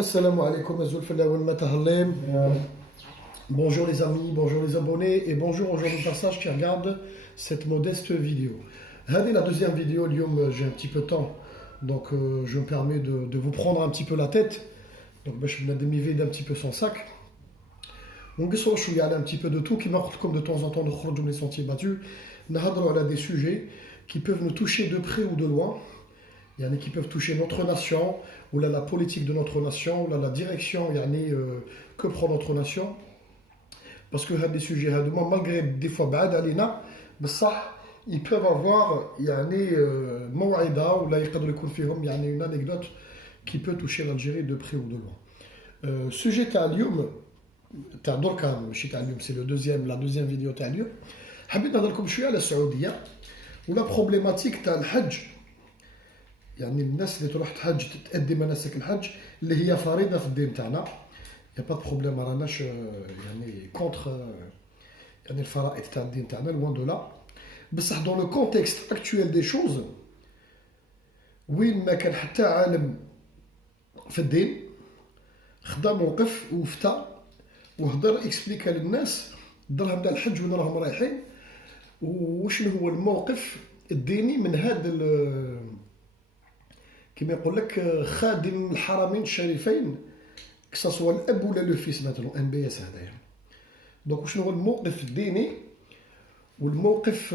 Assalamu alaikum azulfillah wal matahallim. Bonjour les amis, bonjour les abonnés et bonjour aux gens de passage qui regardent cette modeste vidéo. Regardez la deuxième vidéo, j'ai un petit peu de temps, donc je me permets de vous prendre un petit peu la tête. Donc je vais me vider un petit peu son sac. Donc je suis allé un petit peu de tout, qui marque comme de temps en temps de sortir les sentiers battus. Nous avons des sujets qui peuvent nous toucher de près ou de loin. Il y en a qui peuvent toucher notre nation, ou là, la politique de notre nation, ou là, la direction que prend notre nation. Parce que des sujets, malgré des fois, mais ça, ils peuvent avoir maw'ida, ou là, une anecdote qui peut toucher l'Algérie de près ou de loin. Sujet Ta'alioum, c'est la deuxième vidéo Ta'alioum. حبيت نهضرلكم شويه على السعوديه ولا بروبليماتيك تاع الحج. يعني الناس اللي تروح تحج تأدي مناسك الحج اللي هي فريضه في الدين تاعنا. يا با بروبليم ما راناش كونتر الفرائض تاع الدين تاعنا لوان دو لا. بصح دون لو كونتكست اكطويل دي شوز وين ما كان حتى عالم في الدين خدا موقف وفتى وهضر اكسبليكا للناس درهم تاع الحج وين راهم رايحين وشنو هو الموقف الديني من هذا كما يقول لك خادم الحرمين الشريفين كسوا الاب ولا لو فيس مثلا ام بي اس هذايا. دونك شنو هو الموقف الديني والموقف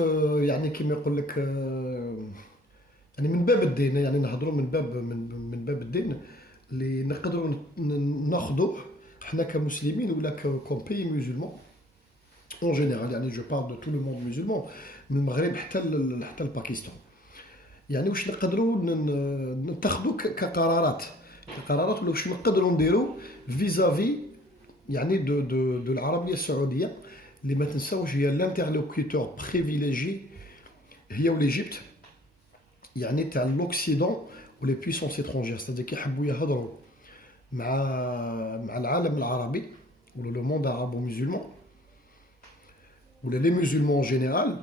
كما يقول لك من باب الدين، نهضروا من باب الدين اللي نقدروا ناخذوه حنا كمسلمين ولا كوم بي مسلمون en général. Je parle de tout le monde musulman من المغرب حتى الباكستان. واش نقدروا نتخذوا كقرارات ولا واش نقدروا نديروا فيزافي دو العربيه السعوديه اللي ما تنساوش هي الانترلوكيتور بريفيليجي هي وليجيبت تاع لوكسيدون ولي بويسونس étrangères. c'est-à-dire كيحبوا يهضروا مع العالم العربي ولا لو موند عربو مسلمان ولا les musulmans en général.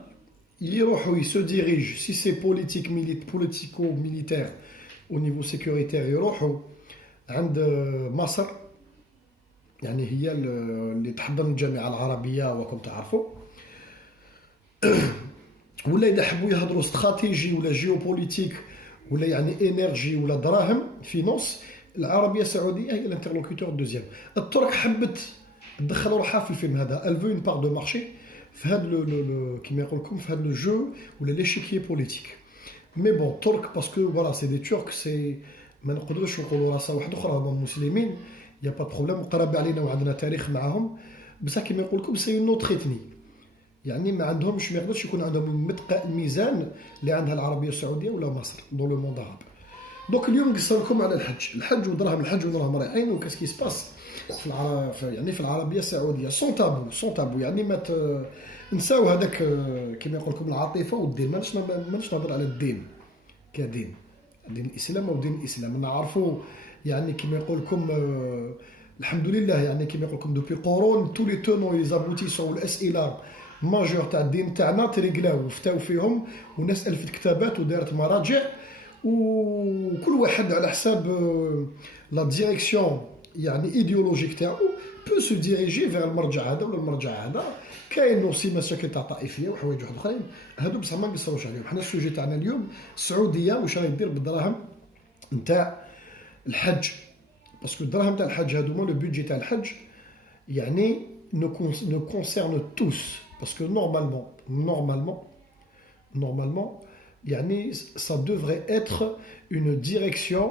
Ils se dirigent, si c'est politico-militaire au niveau sécuritaire, يروحوا عند مصر هي اللي تحضن الجامعة العربية وكم تعرفوا. ولا إذا حبوا يهضروا استراتيجي ولا جيوبوليتيك ولا انرجي ولا دراهم فينانس، العربية السعودية هي الانترلوكيتور دوزيام. الترك حبت تدخل روحها في الفيلم هذا، elle veut une part de marché في هذا كيما يقول لكم في هذا الجو ولا ليشيكي بوليتيك. مي بون ترك باسكو فوالا سي دي تورك، سي ما نقدروش نقولوا راسها واحد اخرى، هما مسلمين يا با بروبليم قراب علينا وعندنا تاريخ معاهم، بصح كيما يقول لكم سي نوتر اثني. ما عندهمش، ما يقدرش يكون عندهم الميزان اللي عندها العربيه السعوديه ولا مصر دون لو موند عرب. دونك اليوم قصه لكم على الحج ودراهم الحج وين راهم رايحين وكاس كي سباس في العربيه السعوديه سون تابو. ما نساو هذاك كما يقول لكم العاطفه والدين. ماناش نهضر على الدين كدين، دين الاسلام او دين الاسلام نعرفوا كما يقول لكم الحمد لله كما يقول لكم دوبي قرون تو لي تونو لي زابوتيسون والاسئله ماجور تاع الدين تاعنا تريقلاو وفتاو فيهم وناس الفت كتابات ودارت مراجع وكل واحد على حساب لا ديريكسيون ايديولوجيك تاعو بو سو ديريجي فيغ المرجع هذا ولا المرجع هذا. كاين نوصي مشاكل تاع طائفيه وحوايج واحد اخرين هادو بصح ما نقصروش عليهم. حنا السوجي تاعنا اليوم السعوديه واش راهي دير بالدراهم نتاع الحج، باسكو الدراهم تاع الحج هادوما لو بودجي تاع الحج نو كونسيرن توس، باسكو normalement ça devrait être une direction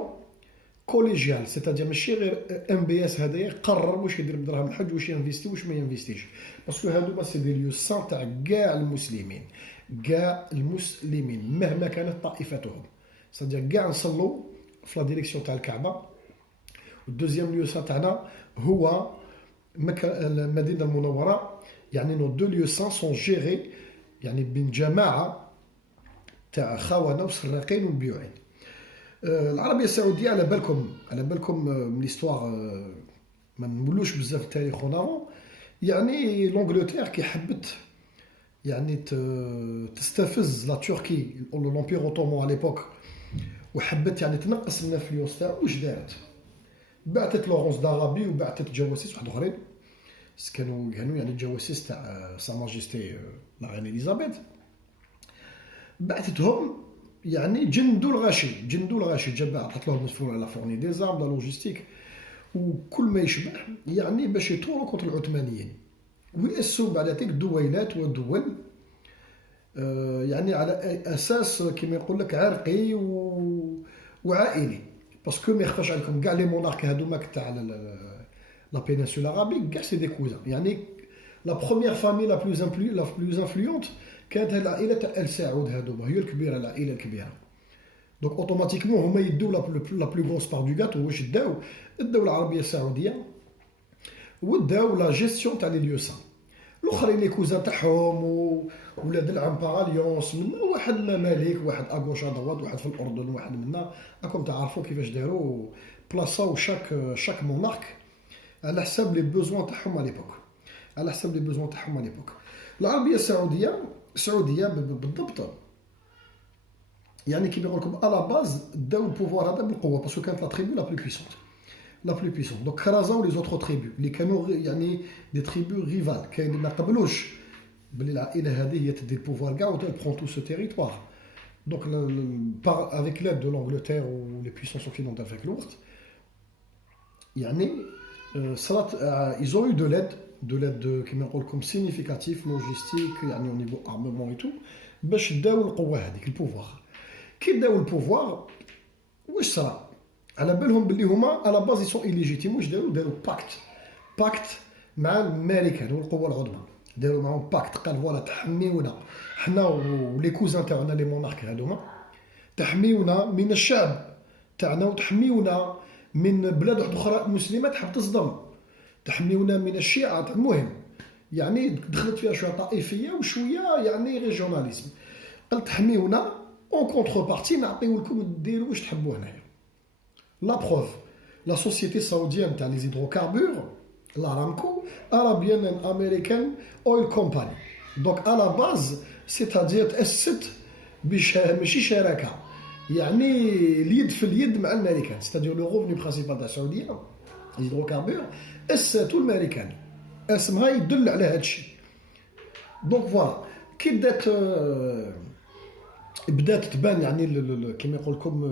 collégiale. C'est-à-dire ماشي غير ام بي اس هذا يقرر واش يدير بدراهم الحج، واش ينفيستي واش ما ينفيستيش، باسكو هادو سي دي ليو سان تاع كاع المسلمين مهما كانت طائفتهم. c'est-à-dire كاع نصلوا في لا ديريكسيون تاع الكعبه. والدوزيام ليو سان تاعنا هو المدينه المنوره. نو دو ليو سان سون جيري بين جماعه تاع خونه وسراقين ومبيوعين. العربيه السعوديه على بالكم من ليستوار ما نقولوش بزاف التاريخ ونافون. لونجلتير كي حبت تستفز لا تركي لومبير اوتومون على ليبوك وحبت تنقص من الفلوس تاعو، واش دارت؟ بعثت لورونس دارابي وبعثت جواسيس واحد اخرين كانوا يعني الجواسيس تاع سا ماجيستي لا رين اليزابيث. بعثتهم يعني جندوا الغاشي جاب عطات لهم لا فورني دي زارم لا لوجيستيك وكل ما يشبه يعني باش يثوروا كونتر العثمانيين ويأسوا بعد ذلك دويلات ودول يعني على اساس كما يقول لك عرقي وعائلي. باسكو ما يخفاش عليكم كاع لي مونارك هذوما تاع لا بينسول العربي كاع سي دي كوزان. يعني لا بروميير فامي لا بلوز انفلونت كانت هاد العائله تاع ال سعود هذوما هي الكبيره العائله الكبيره. دونك اوتوماتيكمون هما يدوا لا بلو غروس بار دو غاتو. واش داو الدوله العربيه السعوديه وداو لا جيستيون تاع لي ليو سان. الاخرين لي كوزان تاعهم ولاد العم باراليونس من واحد ممالك واحد اغوش دوات واحد في الاردن واحد منا راكم تعرفوا كيفاش داروا بلاصاو شاك مونارك على حساب لي بوزوان تاعهم على ليبوك على حساب لي بوزوان تاعهم على ليبوك. العربيه السعوديه بالضبط يعني كيما نقول لكم على باز داو البوفوار هذا بالقوه باسكو كانت لا تريبو لا بلو بويسونت. دونك كرازاو لي زوتر تريبو اللي كانوا يعني دي تريبو ريفال كاين اللي ما قبلوش بلي العائله هذه هي تدي البوفوار كاع وتبرون تو سو تيريتوار. دونك افيك لاد دو لانجلتير و لي بويسونس اوكسيدونتال في الوقت يعني صارت ايزون يو دو لاد كيما نقول لكم سينيفيكاتيف لوجيستيك يعني او نيفو ارممون اي تو باش داو القوه هذيك البوفوار. كي داو البوفوار واش صرا على بالهم باللي هما على باز سون إليجيتيم. واش داروا باكت مع الامريكان والقوه العظمى. داروا معهم باكت قال فوالا تحميونا حنا ولي كوزان تاعنا لي مونارك هذوما تحميونا من الشعب تاعنا وتحميونا من بلاد واحده اخرى مسلمه تحب تصدم تحميونا من الشيعة. المهم يعني دخلت فيها شويه طائفيه وشويه يعني ريجيوناليزم. قال تحميونا اون كونتر بارتي نعطيو لكم ديروا واش تحبوا هنايا. لا بروف لا سوسيتي سعوديان تاع لي زيدروكاربور l'Aramco, Arabian and American Oil Company. Donc à la base, c'est-à-dire تأسست ماشي شراكة يعني اليد في اليد مع الامريكان. c'est-à-dire le revenu principal تاع السعودية الهيدروكاربور أسسته الامريكان. اسمها يدل على هذا الشيء. دونك فوالا كي بدات تبان يعني كما يقول لكم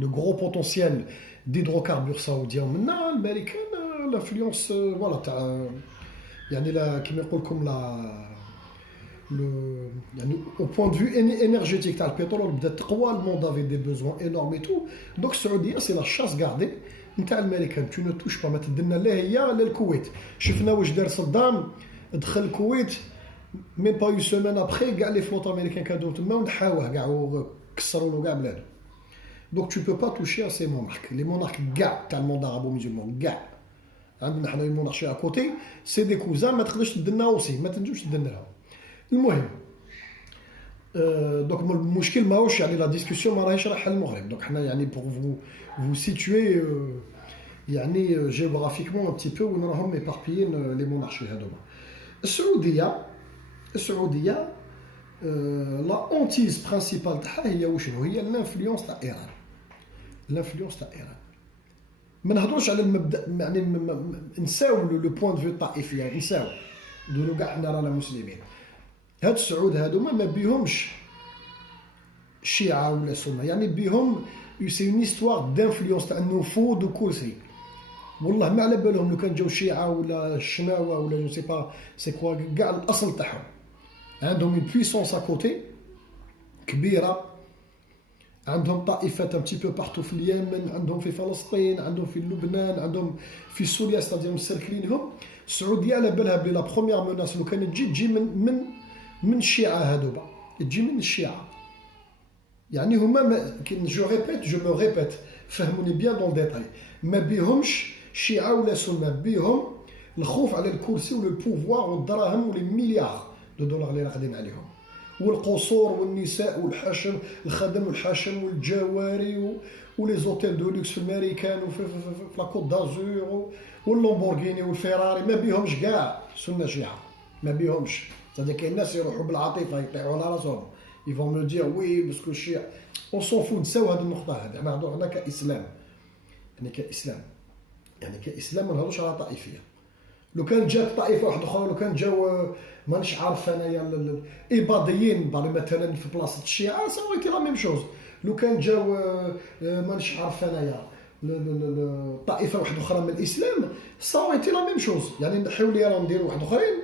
لو غرو بوتونسيال ديدروكاربور سعوديه ومنها الامريكان لافلونس فوالا تاع يعني لا كما يقول لكم لا يعني او بوين دو في انرجيتيك تاع البترول بدات تقوى. الموند افي دي بوزوان انورم اي تو. دونك السعوديه سي لا شاس غاردي نتاع الامريكان. تو نو توش با ما تدنا لا هي لا الكويت. شفنا واش دار صدام دخل الكويت ميم با يو سيمين ابخي كاع لي فلوت امريكان كادو تما ونحاوه كاع وكسروا له كاع بلادو. دونك تو بو با توشي ا سي مونارك. لي مونارك كاع تاع الموند عربو ميزيلمون كاع عندنا حنا المونارشي اكوتي سي دي كوزان ما تقدرش تدنا اوسي ما تنجمش تدنا لهم. المهم دونك المشكل ماهوش يعني لا ديسكسيون ما راهيش راح المغرب. دونك حنا يعني بور فو سيتوي يعني جيوغرافيكمون ان بتي بو وين راهم ايباربيين لي مونارشي هذوما. السعوديه لا اونتيز برينسيبال تاعها هي وشنو هي الانفلونس تاع ايران. ما نهضروش على المبدا يعني نساو لو بوين دو طائفي يعني نساو نقولوا كاع حنا رانا مسلمين. هاد السعود هادوما ما بيهمش شيعة ولا سنة يعني بيهم سي اون هيستوار دانفلونس تاع النفوذ وكل شيء. والله ما على بالهم لو كان جاو شيعة ولا الشناوة ولا جو سي با سي كوا كاع الاصل تاعهم. عندهم اون بويسونس اكوتي كبيرة. عندهم طائفات ان تي بو بارتو في اليمن عندهم في فلسطين عندهم في لبنان عندهم في سوريا ستادير مسركلينهم. السعودية على بالها بلي لا بروميير موناس لو كانت تجي من الشيعة هذوما تجي من الشيعة. يعني هما جو مو ريبيت فهموني بيان دون ديتاي ما بيهمش شيعة ولا سنة. بيهم الخوف على الكرسي والبوفوار والدراهم والمليار دو دولار اللي راقدين عليهم والقصور والنساء والحشم الخدم والحشم والجواري ولي زوتيل دو لوكس في الامريكان وفي لا كوت دازور واللامبورغيني والفيراري. ما بيهمش كاع سنة شيعة ما بيهمش. c'est-à-dire كاين الناس يروحوا بالعاطفه يطيحوا على راسهم يفون مو دير وي باسكو الشيعة اون سون فو نساو هذه النقطه هذه. انا نهضروا هنا كاسلام يعني كاسلام يعني كاسلام ما نهضروش على طائفيه. لو كان جات طائفه واحده اخرى، لو كان جاو مانيش عارف انايا الاباضيين مثلا في بلاصه الشيعه سوا يتي لا ميم شوز. لو كان جاو مانيش عارف انايا طائفه واحده اخرى من الاسلام سوا يتي لا ميم شوز. يعني نحيو لي راه نديروا واحد اخرين،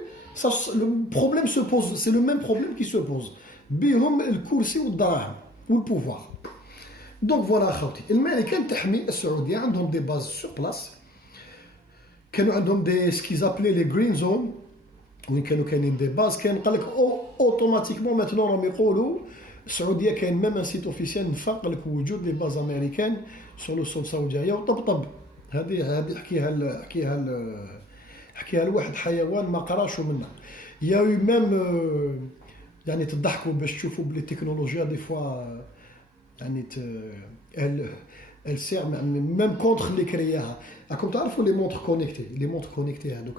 لو بروبليم سو بوز، سي لو ميم بروبليم كي سو بوز بهم الكرسي والدراهم والبوفوار. دونك فوالا اخوتي، الملكه تحمي السعوديه عندهم دي باز سور بلاس، كانوا عندهم دي سكيزابلي لي جرين زون وين كانوا كاينين دي باز. كان قال لك اوتوماتيكمون ماتنون راهم يقولوا السعوديه كاين ميم ان سيت اوفيسيال نفاق لك وجود لي باز امريكان سور لو سول سعوديه وطبطب. هذه حكيها لواحد حيوان ما قراش منها. يا ميم يعني تضحكوا باش تشوفوا بلي التكنولوجيا دي فوا يعني elle sert même contre les créaها. راكم تعرفوا لي مونتر كونيكتي، لي مونتر كونيكتي هذوك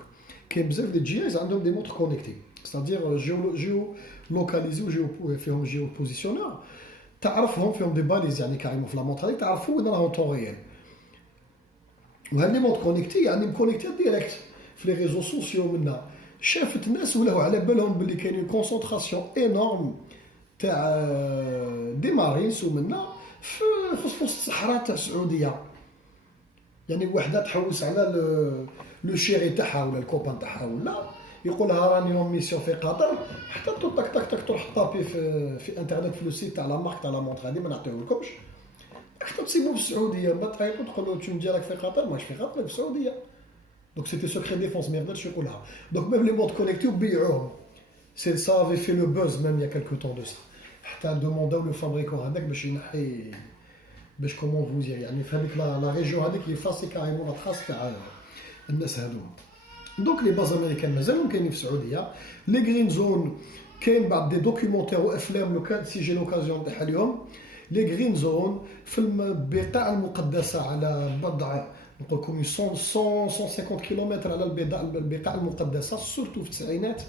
كاين بزاف ديال الجهاز عندهم دي مونتر كونيكتي، ستادير جيو لوكاليزي وجيو فيهم جيو بوزيسيونور، تعرفهم فيهم دي باليز يعني كاريمون في لا مونتر هذيك تعرفوا وين راهو طون ريال. وهاد لي مونتر كونيكتي يعني مكونيكتي ديريكت في لي ريزو سوسيو. منا شافت الناس ولاو على بالهم باللي كاين كونسونطراسيون انورم تاع دي مارينس ومنا في وسط الصحراء تاع السعوديه. يعني وحده تحوس على لو شيري تاعها ولا الكوبان تاعها ولا يقول لها راني اون ميسيون في قطر، حتى تك تك تك تروح طابي في انترنت في لو سيت تاع لا مارك تاع لا مونتر هذه ما نعطيوهلكمش، حتى تصيبوا في السعوديه ما تعيطوا تقولوا تشوف ديالك في قطر ماش في قطر في السعوديه. دونك سيتي سوكري ديفونس ما يقدرش يقولها. دونك ميم لي مونت كونيكتيو بيعوهم سي سافي في لو بوز ميم يا كالكو طون دو سا، حتى دومونداو لو فابريكون هذاك باش ينحي باش كومون فوز يعني في هذيك لا ريجيون هذيك يفاسي كاريمون لا تراس تاع الناس هذو. دونك لي باز امريكان مازالهم كاينين في السعوديه. لي جرين زون كاين بعض دي دوكيومونتير وافلام لو كان سي جي لوكازيون نطيح عليهم. لي جرين زون في البقاع المقدسه على بضع نقول لكم 150 كيلومتر على البقاع المقدسه، سورتو في التسعينات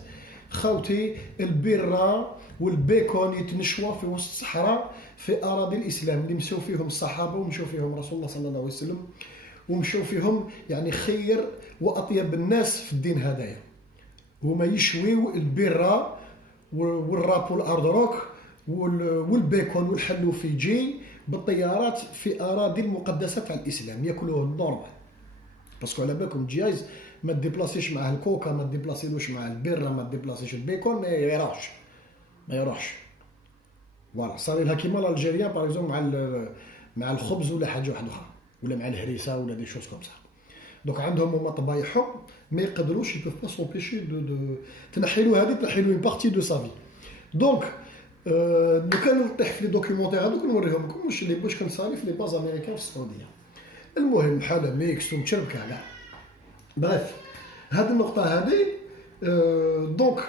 خوتي البيرة والبيكون يتنشوا في وسط الصحراء في اراضي الاسلام اللي مشاو فيهم الصحابه ومشاو فيهم رسول الله صلى الله عليه وسلم ومشاو فيهم يعني خير واطيب الناس في الدين هذايا. هما يشويو البيرة والراب والارض روك والبيكون والحلوفيجي بالطيارات في اراضي المقدسه تاع الاسلام ياكلوه نورمال. باسكو على بالكم الجايز ما ديبلاسيش معاه الكوكا، ما ديبلاسيلوش مع البيرة، ما ديبلاسيش البيكون، ما يروحش. فوالا صار لها كيما الجيريان باغ اكزومبل مع الخبز ولا حاجه واحده اخرى ولا مع الهريسه ولا دي شوز كوم سا. دونك عندهم هما طبايعهم ما يقدروش يبوف با سونبيشي دو تنحيلو هذه تنحيلو اون بارتي دو سافي. دونك لو كان نطيح في لي دوكيومونتير هذوك نوريهم لكم واش اللي باش كنصاري في لي باز امريكان في السعوديه. المهم بحال ميكس ومشربكه كاع. بريف هذه النقطه هذه دونك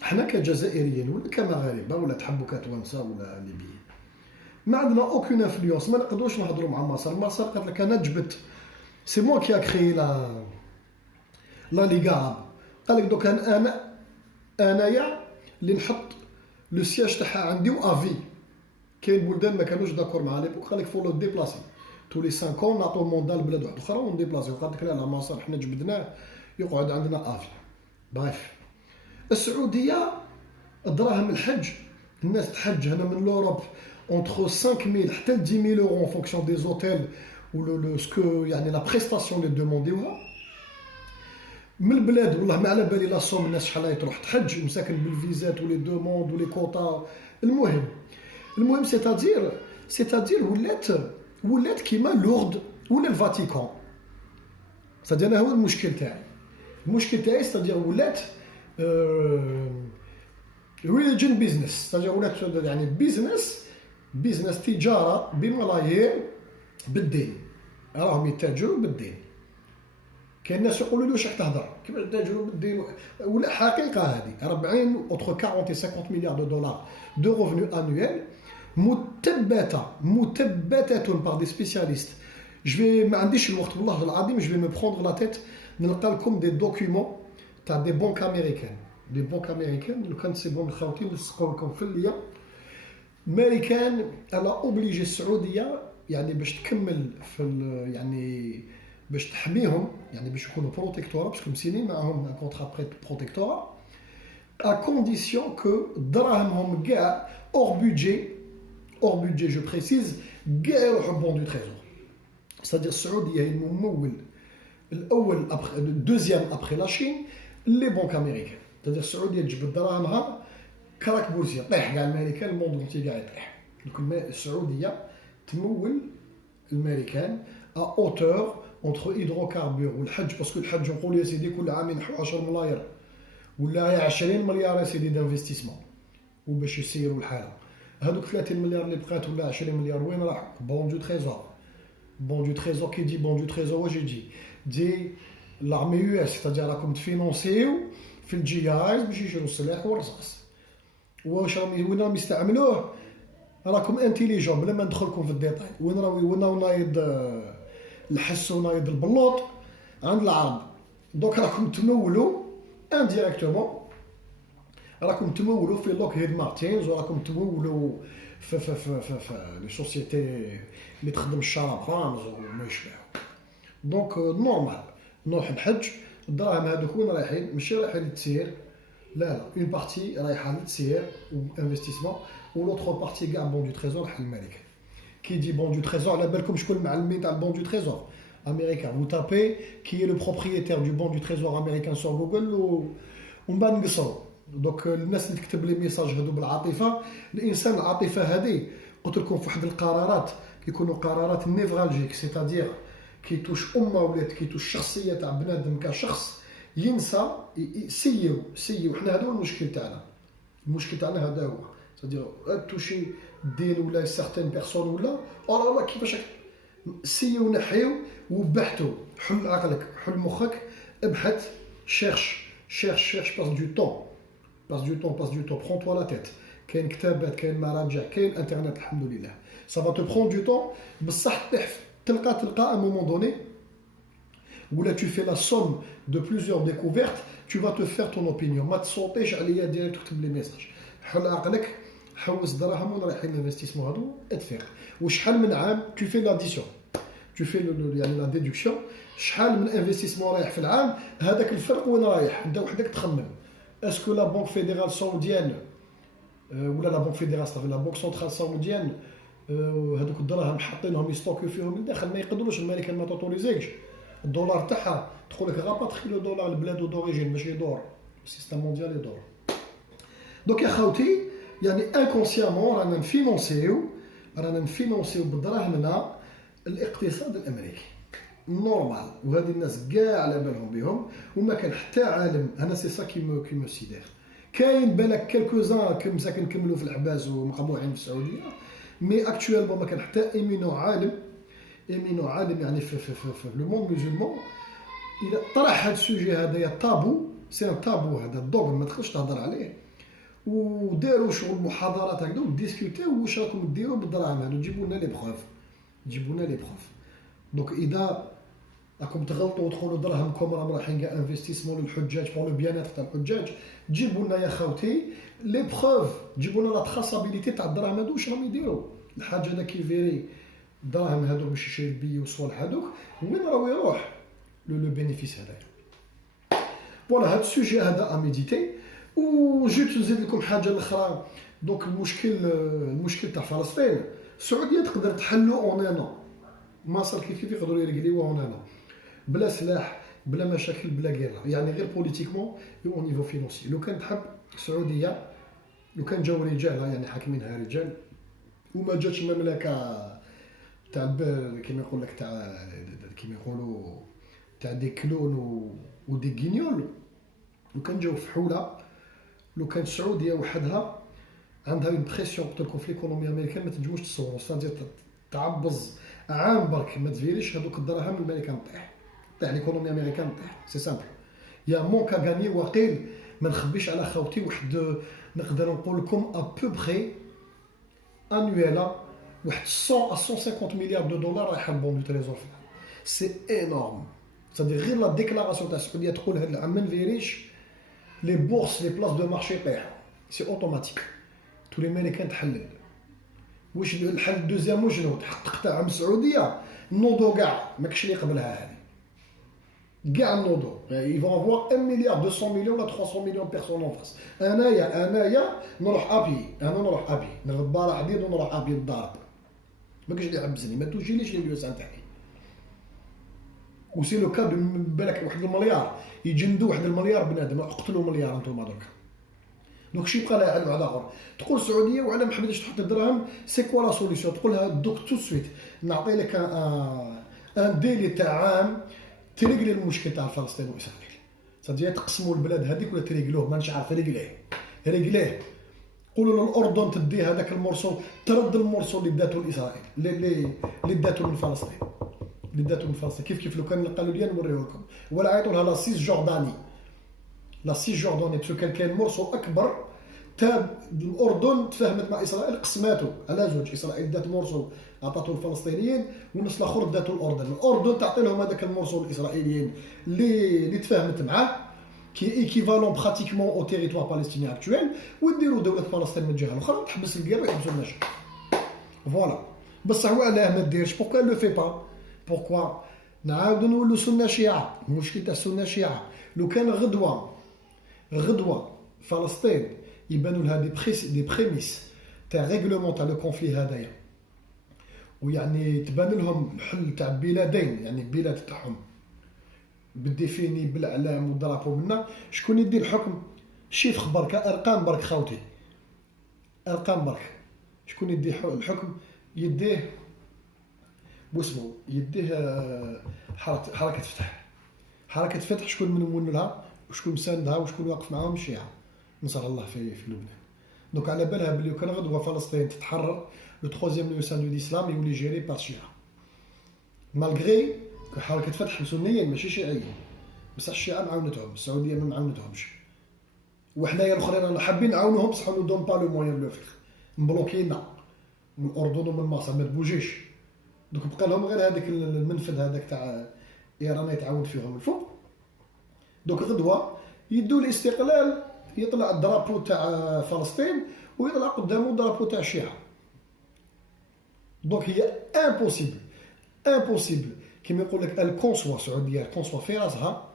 حنا كجزائريين ولا كمغاربه ولا تحبوا كتوانسه ولا ليبيين ما عندنا اوكين انفلونس، ما نقدروش نهضروا مع مصر. مصر قالت لك انا جبت سي مو كي كري لا ليغا، قال لك دوك انايا اللي نحط لو سياج تاعها عندي وافي. كاين بلدان ما كانوش داكور مع ليبوك قال لك فو لو ديبلاسي تولي 5 كون نعطيو الموندال بلاد واحده اخرى ونديبلاسيو. قال لك لا مصر حنا جبدناه يقعد عندنا افي. بريف السعوديه الدراهم الحج الناس تحج هنا من لوروب اونتر 5000 حتى 10000 اورو ان فونكسيون دي زوتيل و لو سكو يعني لا بريستاسيون اللي دومونديوها من البلاد. والله ما على بالي لا صوم الناس شحال تروح تحج مساكن بالفيزات ولي دوموند ولي كوطا. المهم سيتادير ولات كيما لورد ولا الفاتيكان. سادير انا هو المشكل تاعي سادير ولات ريليجن بيزنس، سادير ولات يعني بيزنس تجاره بملايير بالدين، راهم يتاجروا بالدين. كاين الناس يقولوا لي واش راك تهضر كيفاش تاجروا بالدين ولا حقيقه هذه 40 اوتر 40 و 50 مليار دولار دو ريفونو انويل مثبته بار دي سبيسياليست. جو ما عنديش الوقت والله العظيم جو مي بروندر لا تيت نلقى لكم دي دوكيومون تاع دي بونك امريكان لو كان تسيبهم الخاوتين نلصقوا لكم في الليا ماريكان انا اوبليجي السعوديه يعني باش تكمل في يعني باش تحميهم، يعني باش يكونوا بروتيكتورا، باسكو مسينين معاهم كونترا بروتيكتورا à condition que دراهمهم كاع اور بودجي جو بريسيز كاع يروحوا بون دو تريزور. c'est-à-dire السعوديه هي الممول الاول ابخي دوزيام ابخي لا شين لي بونك امريكان. c'est-à-dire السعوديه تجبد دراهمها كراك بورسيه طيح كاع الامريكان الموند اونتي كاع يطيح. دونك السعوديه تمول الامريكان ا اوتور اونتر هيدروكاربور والحج، باسكو الحج نقول يا سيدي كل عام ينحو 10 ملاير ولا 20 مليار يا سيدي دانفستيسمون وباش يسيروا الحاله. هذوك 30 مليار اللي بقات ولا 20 مليار وين راحوا؟ بون دو تريزور. بون دو تريزور كي دي بون دو تريزور واش يجي؟ دي لارمي يو اس، تاع راكم تفينونسيو في الجي ايز باش يشروا السلاح والرصاص. واش وين راهم يستعملوه؟ راكم انتيليجون بلا ما ندخلكم في الديتاي. وين راهو نايض الحس ونايض البلوط عند العرب. دونك راكم تمولوا انديريكتومون، راكم تمولوا في لوك هيد مارتينز، وراكم تمولوا في لي سوسيتي اللي تخدم الشراب رامز وما يشبه. دونك نورمال نروح نحج، الدراهم هذوك وين رايحين؟ ماشي رايحين للتسيير، لا اون بارتي رايحه للتسيير وانفستيسمون، ولوطخ بارتي كاع بون دو تريزور راح للملك. كي دي بون دو تريزور على بالكم شكون المعلمين تاع البون دو تريزور امريكان. vous tapez qui est le propriétaire du bon du trésor américain sur Google ومن بعد نقصروا. دونك الناس اللي تكتب لي ميساج هذو بالعاطفه، الانسان العاطفه هذه قلت لكم في واحد القرارات كيكونوا قرارات نيفرالجيك، سيتادير كيتوش امه ولات كيتوش شخصيه تاع بنادم كشخص، ينسى سيو. حنا هذا هو المشكل تاعنا، المشكل تاعنا هذا هو، سيتادير توشي دين ولا سيغتان بيرسون ولا لا كيفاش سيو نحيو وبحثوا. حل عقلك، حل مخك، ابحث، cherche passe du temps prends toi la tête. كاين كتابات، كاين مراجع، كاين انترنت الحمد لله. ça va te prendre du temps بصح تلقى à un moment donné où là tu fais la somme de plusieurs découvertes, tu vas te faire ton opinion. ما تصوتيش عليا ديريكت تكتب لي ميساج. حل عقلك، حوس دراهم وين رايحين الانفستيسمون هذو، اتفق وشحال من عام tu fais l'addition, tu fais يعني لا ديدكسيون، شحال من انفستيسمون رايح في العام، هذاك الفرق وين رايح انت وحدك تخمم. اسكو لا بنك فيدرال سعوديان ولا لا بنك فيدرال صافي لا بنك سنترال سعوديان هذوك الدراهم حاطينهم يستوكيو فيهم لداخل، ما يقدروش الامريكان ما توتوريزيكش الدولار تاعها تقول لك غاباتري لو دولار لبلادو دوريجين باش يدور السيستم مونديال يدور. دونك يا خوتي يعني انكونسيامون رانا نفينونسيو بدراهمنا الاقتصاد الامريكي نورمال، وهذه الناس كاع على بالهم بهم، وما كان حتى عالم. انا سي سا كي مو سيدير. كاين بالك كالكوزان مساكن كملوا في الحباس ومقبوحين في السعوديه، مي اكطوالمون ما كان حتى ايمينو عالم يعني في لو موند ميزولمون الى طرح هذا السوجي هذايا طابو، سي ان طابو، هذا الدوغ ما تقدرش تهضر عليه. وداروا شغل محاضرات هكذا وديسكوتيو واش راكم ديروا بالدراهم هذو، جيبوا لنا لي بروف. دونك اذا راكم تغلطوا وتقولوا دراهمكم راهم رايحين كاع انفستيسمون للحجاج بور لو بيان تاع الحجاج، جيبوا لنا يا خوتي لي بروف، جيبوا لنا لا تراسابيليتي تاع الدراهم هذو واش راهم يديروا. الحاج هذا كيفيري الدراهم هذو باش يشري البي والصوالح هذوك، وين راهو يروح لو بينيفيس هذايا. فوالا هذا السوجي هذا اميديتي. وجيت نزيد لكم حاجه اخرى. دونك المشكل تاع فلسطين السعوديه تقدر تحلو اون ان، مصر كيف يقدروا يرجليوها هنا بلا سلاح بلا مشاكل بلا غيره، يعني غير بوليتيكمون او نيفو فينونسي. لو كان تحب السعوديه، لو كان جاو رجال يعني حاكمينها رجال وما جاتش مملكه تاع كيما يقول لك تاع كيما يقولوا تاع دي كلون ودي غينيول، لو كان جاو فحوله، لو كان السعوديه وحدها عندها اون بريسيون قلت لكم في ليكونومي امريكان ما تنجموش تصوروا، سادير تعبز عام برك ما تفيريش هذوك الدراهم الامريكان طيح ليكونومي امريكان طيح. سي سامبل يا مونكا غاني وقيل ما نخبيش على خوتي واحد نقدر نقول لكم ابو بخي انويلا واحد 100 à 150 مليار دو دولار رايحه للبون دو تريزور. سي انورم، سادير غير لا ديكلاراسيون تاع السعوديه تقول هذا العام ما نفيريش لي بورس لي بلاص دو مارشي طيحوا، سي اوتوماتيك تولي الامريكان تحلل. واش الحل الدوزيام شنو؟ تحقق تاع عام السعوديه النوضو كاع ماكش اللي قبلها هذه كاع النوضو ils vont avoir 1 milliard 200 millions ولا 300 millions بيرسون en France. انايا نروح ابي، انا نروح ابي نربط بارا عديد ونروح ابي الضارب، ماكش اللي يحبسني، ما توجيليش اليوس تاعي. وسي لو كاد بالك واحد المليار يجندوا واحد المليار بنادم، اقتلوا مليار انتم درك. دونك شي يبقى لها على واحد اخر تقول السعوديه وعلى ما حبيتش تحط الدراهم، سي كوا لا سوليسيون؟ تقول لها دوك تو سويت نعطي لك ان ديلي تاع عام تريقلي المشكل تاع فلسطين واسرائيل، صدق تقسموا البلاد هذيك ولا تريقلوه، مانيش عارف ريقليه. قولوا للاردن تدي هذاك المورسو، ترد المورسو اللي داتو لاسرائيل، اللي داتو من فلسطين، كيف لو كان قالوا لي نوريه لكم، ولا عيطوا لها لا سيس جورداني، باسكو كان مورسو اكبر تاع الاردن تفاهمت مع اسرائيل قسماتو على زوج، اسرائيل دات مورسو عطاتو الفلسطينيين والناس الاخر داتو الاردن تعطي لهم هذاك المورسو الاسرائيليين اللي تفاهمت معاه كي ايكيفالون براتيكمون او تيريتوار بالستينيان اكطويل، ويديروا دوله فلسطين من الجهه الاخرى وتحبس الكير ويحبسوا النشر. فوالا بصح هو علاه ما ديرش؟ بوركوا لو في با؟ بوركوا نعاودو نولو سنه شيعه؟ المشكل تاع السنه شيعه لو كان غدوه فلسطين يبانوا لها دي بريميس تاع ريغلومون تاع لو كونفلي هذايا، ويعني تبان لهم الحل تاع بلادين، يعني بلاد تاعهم بالديفيني بالاعلام والدرابو منا، شكون يدي الحكم؟ شيف برك، ارقام برك خوتي، ارقام برك. شكون يدي الحكم؟ يديه بوسمو، يديه حركه فتح شكون من لها وشكون مساندها وشكون واقف معاهم؟ الشيعة نصر الله في لبنان. دونك على بالها بلي كان غدوه فلسطين تتحرر لو تخوزيام لو سان دو الاسلام يولي جيري بار الشيعة، مالغري حركه فتح سنيين ماشي شيعيين، بصح الشيعة معاونتهم، السعوديه ما معاونتهمش، وحنايا الاخرين رانا حابين نعاونوهم بصح نو دون با لو موين لو فيغ، مبلوكينا من الاردن ومن مصر ما تبوجيش. دوك بقى لهم غير هذاك المنفذ هذاك تاع ايران يتعاود فيهم الفوق. دوك غدوه يدوا الاستقلال يطلع الدرابو تاع فلسطين ويطلع قدامه الدرابو تاع الشيعة. دونك هي امبوسيبل كيما يقول لك الكونسوا السعوديه الكونسوا في راسها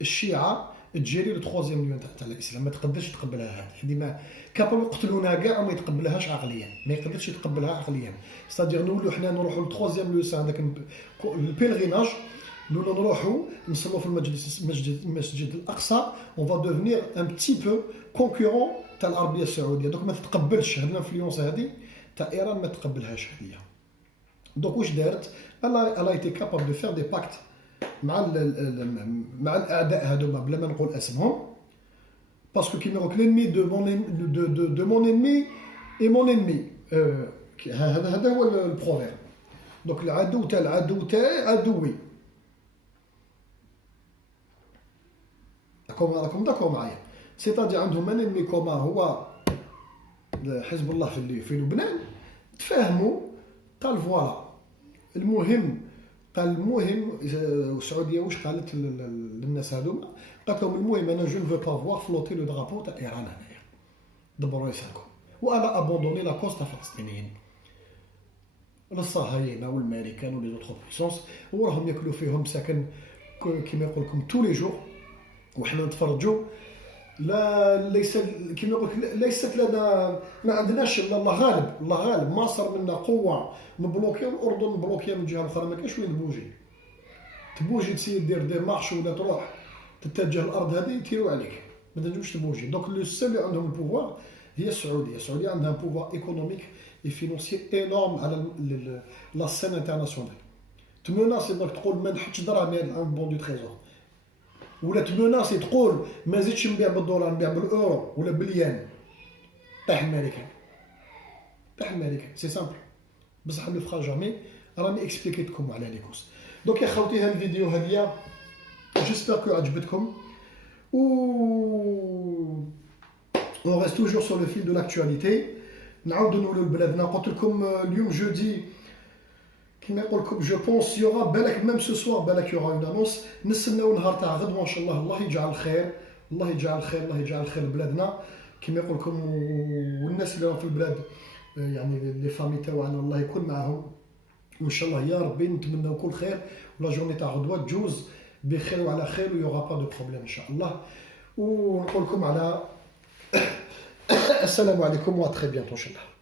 الشيعة تجيري لو تخوازيام ليون تاع الاسلام، ما تقدرش تقبلها هذه ما كابابل يقتلونا كاع وما يتقبلهاش عقليا، ما يقدرش يتقبلها عقليا. ستادير نولو حنا نروحوا للتخوازيام ليون هذاك البيلغيناج، نروحوا نصلوا في المسجد الاقصى، اون فا دوفنيغ ان بتي بو كونكورون تاع العربيه السعوديه. دوك ما تتقبلش هاد الانفلونس هذه تاع ايران، ما تقبلهاش هذه. دونك واش دارت؟ الا ايتي كابابل دو فير دي باكت مع الاعداء هذوما بلا ما نقول اسمهم، باسكو كيما نقولك لينمي دو مون انمي اي مون انمي، هذا هو البروفيرب. دونك العدو تاع العدو تاعي عدوي. راكم داكور معايا؟ سيتادي عندهم ان انمي كوما هو حزب الله في لبنان. تفاهموا قال فوالا المهم السعوديه واش قالت للناس هذوما؟ قالت لهم المهم انا جو نفو با فوار فلوتي لو درابو تاع ايران هنايا، دبروا يسالكم، وانا ابوندوني لا كوست تاع الفلسطينيين للصهاينه والامريكان ولي زوتر بويسونس، وراهم ياكلوا فيهم ساكن كيما يقول لكم تو لي جور، وحنا نتفرجوا. لا ليس كيما يقول ليست لنا، ما عندناش الله غالب. مصر منا قوه مبلوكيه، والاردن مبلوكيه من جهه اخرى، ما كاينش وين تبوجي تسير دير مارش ولا تروح تتجه الارض هذه يطيروا عليك، ما تنجمش تبوجي. دونك لو سيل اللي عندهم البوفوار هي السعوديه عندها بوفوار ايكونوميك اي فينونسي انورم على لا سين انترناسيونال. تمناسي انك تقول ما نحطش دراهم عند بون دو تريزور، ولا تمناسي تقول ما زيدش نبيع بالدولار نبيع بالاورو ولا باليان، طيح الماريكان سي سامبل. بصح لو فخا جامي راني اكسبليكيتكم على لي كوس. دونك يا خوتي هاد الفيديو هاديه جيسبر كو عجبتكم، و on reste toujours sur le fil de l'actualité. نعاودو نولو لبلادنا. قلت لكم اليوم جودي كيما نقول لكم جو بونس يورا بالك ميم سو سوار بالك يورا اون انونس. نستناو نهار تاع غدوه ان شاء الله. الله يجعل الخير، الله يجعل الخير لبلادنا كيما يقول لكم، والناس اللي راهم في البلاد يعني لي فامي تاعنا الله يكون معهم، وان شاء الله يا ربي نتمناو كل خير، ولا جورني تاع غدوه تجوز بخير وعلى خير، ويوغا با دو بروبليم ان شاء الله. ونقول لكم على السلام عليكم وتري بيانتو ان شاء الله.